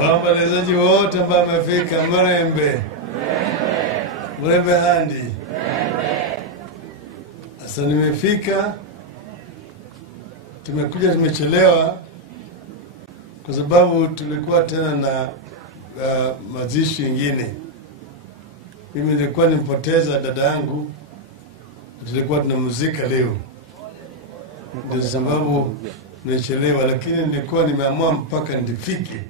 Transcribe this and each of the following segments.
Waombolezaji wote ambao wamefika Mrembe. Mrembe handi. Sasa nimefika, tumekuja tumechelewa kwa sababu tulikuwa tena na mazishi ingine. Mimi nilikuwa nimpoteza dada yangu, tulikuwa tunamuzika leo. Ndio sababu nimechelewa, lakini nilikuwa nimeamua mpaka ndifike.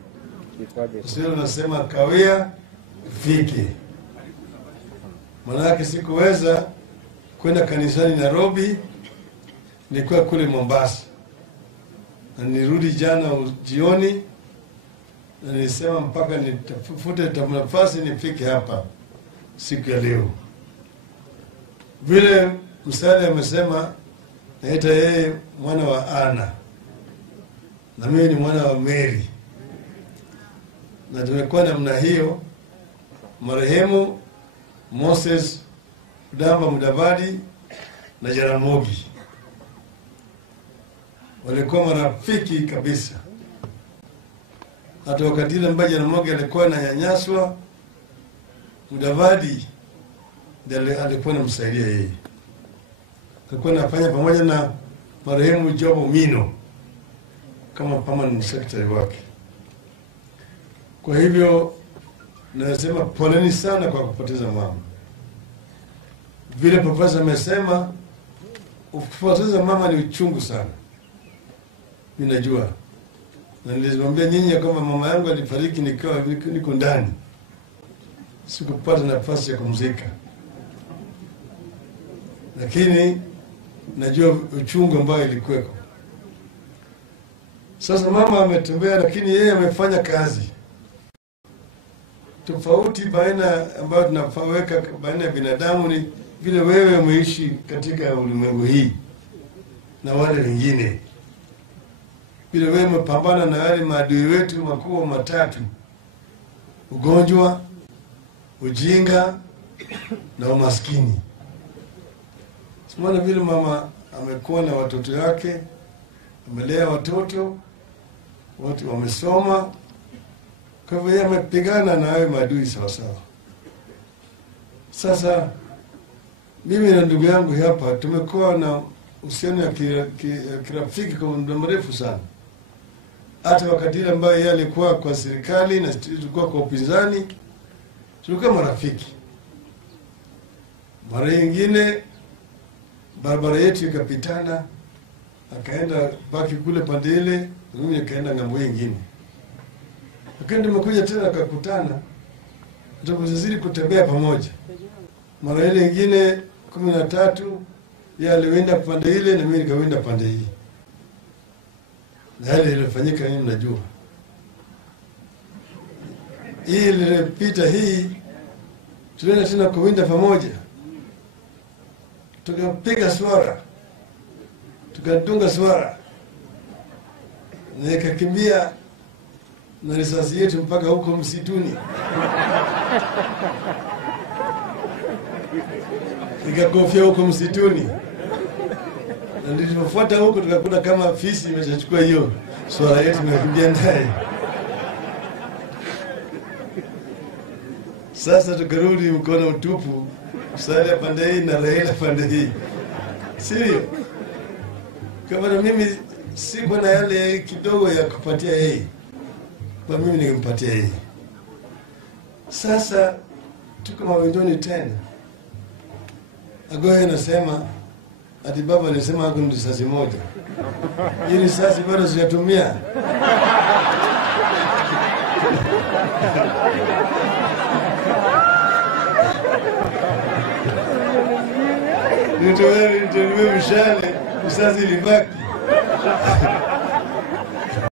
Sio nasema kawia fike. Manake sikuweza kwenda kanisani Nairobi, nilikuwa kule Mombasa. Na nirudi jana jioni, na nilisema mpaka nitafute nafasi nifike hapa siku ya leo. Vile Msali amesema naita yeye mwana wa Ana, na mimi ni mwana wa Mary. Na tumekuwa namna hiyo. Marehemu Moses Udamba Mudavadi na Jaramogi walikuwa marafiki kabisa. Hata wakati ile ambaye Jaramogi alikuwa ananyanyaswa, Mudavadi ndiye alikuwa anamsaidia yeye. Alikuwa anafanya pamoja na marehemu Jobo Mino kama permanent secretary wake. Kwa hivyo nasema poleni sana kwa kupoteza mama. Vile profesa amesema kupoteza mama ni uchungu sana. Mimi najua. Na nilimwambia nyinyi kwamba mama yangu alifariki nikiwa niko ndani. Sikupata nafasi ya kumzika. Lakini najua uchungu ambao ilikuweko. Sasa mama ametembea, lakini yeye amefanya kazi. Tofauti baina ambayo tunafaweka baina ya binadamu ni vile wewe umeishi katika ulimwengu hii na wale wengine. Vile wewe umepambana na wale maadui wetu makubwa matatu: ugonjwa, ujinga na umaskini. Simona vile mama amekuwa na watoto wake, amelea watoto, wote wamesoma. Kwa hivyo yeye amepigana na hayo maadui sawa sawa. Sasa mimi na ndugu yangu hapa tumekuwa na uhusiano ya kirafiki kwa muda mrefu sana. Hata wakati ile ambayo yeye alikuwa kwa serikali na tulikuwa kwa upinzani, tulikuwa marafiki. Mara nyingine barabara yetu ikapitana, akaenda baki kule pande ile, mimi nikaenda ngambo nyingine. Lakini tumekuja tena akakutana, tukazidi kutembea pamoja. Mara ile nyingine 13 yeye alienda pande ile na mimi nikaenda pande hii. Na ile ilifanyika nini mnajua? Hii ilipita hii, tulienda tena kuwinda pamoja. Tukapiga swara, tukadunga swara, na ikakimbia na risasi yetu mpaka huko msituni. Nikakofia huko msituni. Na nilipofuata huko tukakuta kama fisi imechukua hiyo swara yetu na kukimbia naye. Sasa tukarudi mkono mtupu, Msali pande hii na Raila pande hii. Sio? Kama mimi siko na yale kidogo ya kupatia yeye, kwa mimi ningempatia yeye. Sasa tuko mawindoni tena. Agoye anasema ati baba alisema hapo ni risasi moja. Hii risasi bado sijatumia. Nitoe mshale, risasi ilibaki.